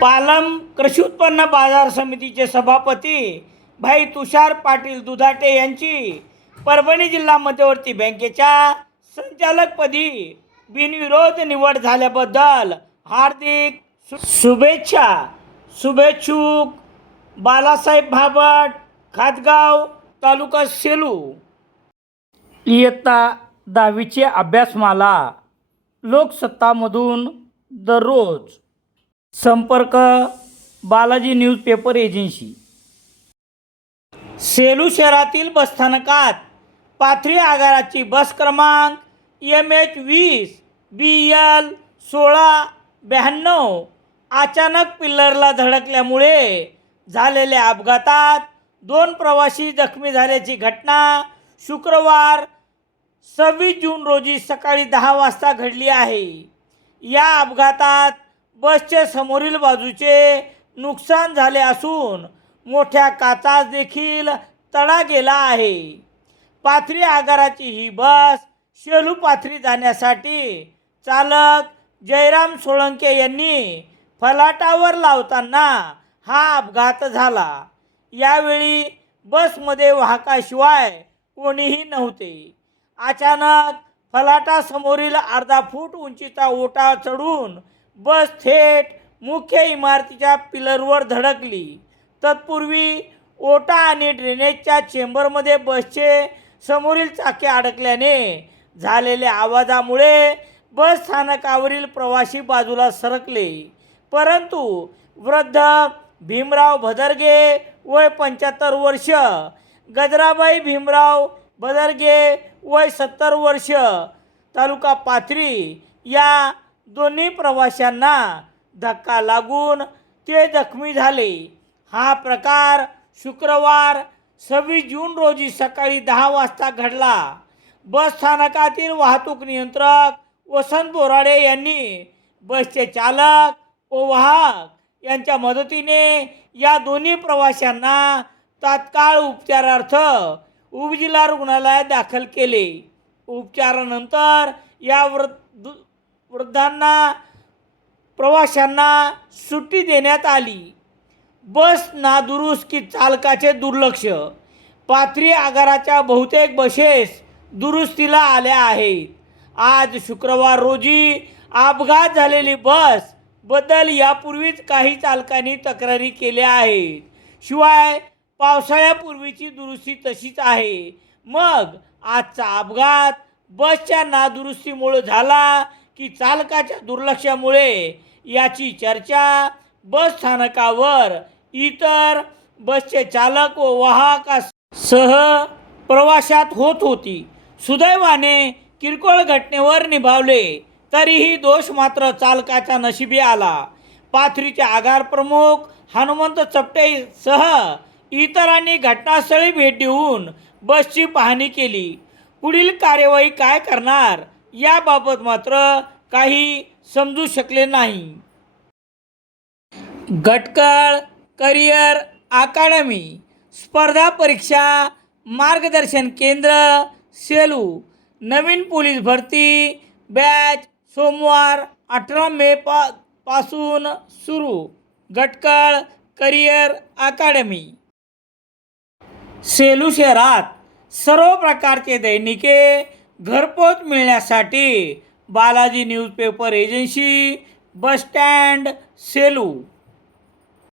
पालम कृषी उत्पन्न बाजार समितीचे सभापती भाई तुषार पाटील दुधाटे यांची परभणी जिल्हा मध्यवर्ती बँकेच्या संचालकपदी बिनविरोध निवड झाल्याबद्दल हार्दिक शुभेच्छा. शुभेच्छुक बालासाहेब भाबट, खातगाव, तालुका सेलू. इयत्ता 10वीची अभ्यासमाला लोकसत्तामधून दररोज. संपर्क बालाजी न्यूजपेपर एजन्सी. सेलू शहरातील बसस्थानकात पाथरी आगाराची बस क्रमांक MH20 BL 1692 अचानक पिल्लरला धडकल्यामुळे झालेल्या अपघातात 2 प्रवासी जखमी झाल्याची घटना शुक्रवार 26 जून रोजी सकाळी 10 वाजता घडली आहे. या अपघातात बसचे समोरील बाजूचे नुकसान झाले असून मोठ्या काचास देखील तडा गेला आहे. पाथरी आगाराची ही बस सेलू पाथरी जाण्यासाठी चालक जयराम सोळंके यांनी फलाटावर लावताना हा अपघात झाला. यावेळी बसमध्ये वाहकाशिवाय कोणीही नव्हते. अचानक फलाटासमोरील अर्धा फूट उंचीचा ओटा चढून बस थेट मुख्य इमारतीच्या पिलरवर धडकली. तत्पूर्वी ओटा आणि ड्रेनेजच्या चेंबरमध्ये बसचे समोरील चाके अडकल्याने झालेल्या आवाजामुळे बस स्थानकावरील प्रवासी बाजूला सरकले. परंतु वृद्ध भीमराव भदरगे वय 75 वर्ष, गजराबाई भीमराव भदरगे वय 70 वर्ष, तालुका पाथरी या दोन्ही प्रवाशांना धक्का लागून ते जखमी झाले. हा प्रकार शुक्रवार 26 जून रोजी सकाळी 10 वाजता घडला. बस स्थानकातील वाहतूक नियंत्रक वसंत बोराडे यांनी बसचे चालक व वाहक यांच्या मदतीने या दोन्ही प्रवाशांना तात्काळ उपचारार्थ उपजिल्हा रुग्णालयात दाखल केले. उपचारानंतर या वृद्धांना प्रवाशांना सुट्टी देण्यात आली. बस नादुरुस्त की चालकाचे दुर्लक्ष. पाथरी आगाराच्या बहुतेक बसेस दुरुस्तीला आल्या आहेत. आज शुक्रवार रोजी अपघात झालेली बस बद्दल यापूर्वीच काही चालकांनी तक्रारी केल्या आहेत. शिवाय पावसाळ्यापूर्वीची दुरुस्ती तशीच आहे. मग आजचा अपघात बसच्या नादुरुस्तीमुळे झाला की चालकाच्या दुर्लक्षामुळे याची चर्चा बस स्थानकावर इतर बसचे चालक व वाहकासह प्रवाशात होत होती. सुदैवाने किरकोळ घटनेवर निभावले, तरीही दोष मात्र चालकाच्या नशिबी आला. पाथरीचे आगार प्रमुख हनुमंत चपटेसह इतरांनी घटनास्थळी भेट देऊन बसची पाहणी केली. पुढील कार्यवाही काय करणार याबाबत मात्र काही समजू शकले नाही. गटकळ करिअर अकादमी स्पर्धा परीक्षा मार्गदर्शन केंद्र सेलू. नवीन पोलीस भरती बॅच सोमवार 18 मे पासून सुरू. गटकळ करिअर अकादमी. सेलू शहरात सर्व प्रकारचे दैनिके घरपोच मिळण्यासाठी Balaji newspaper agency, bus stand, Selu.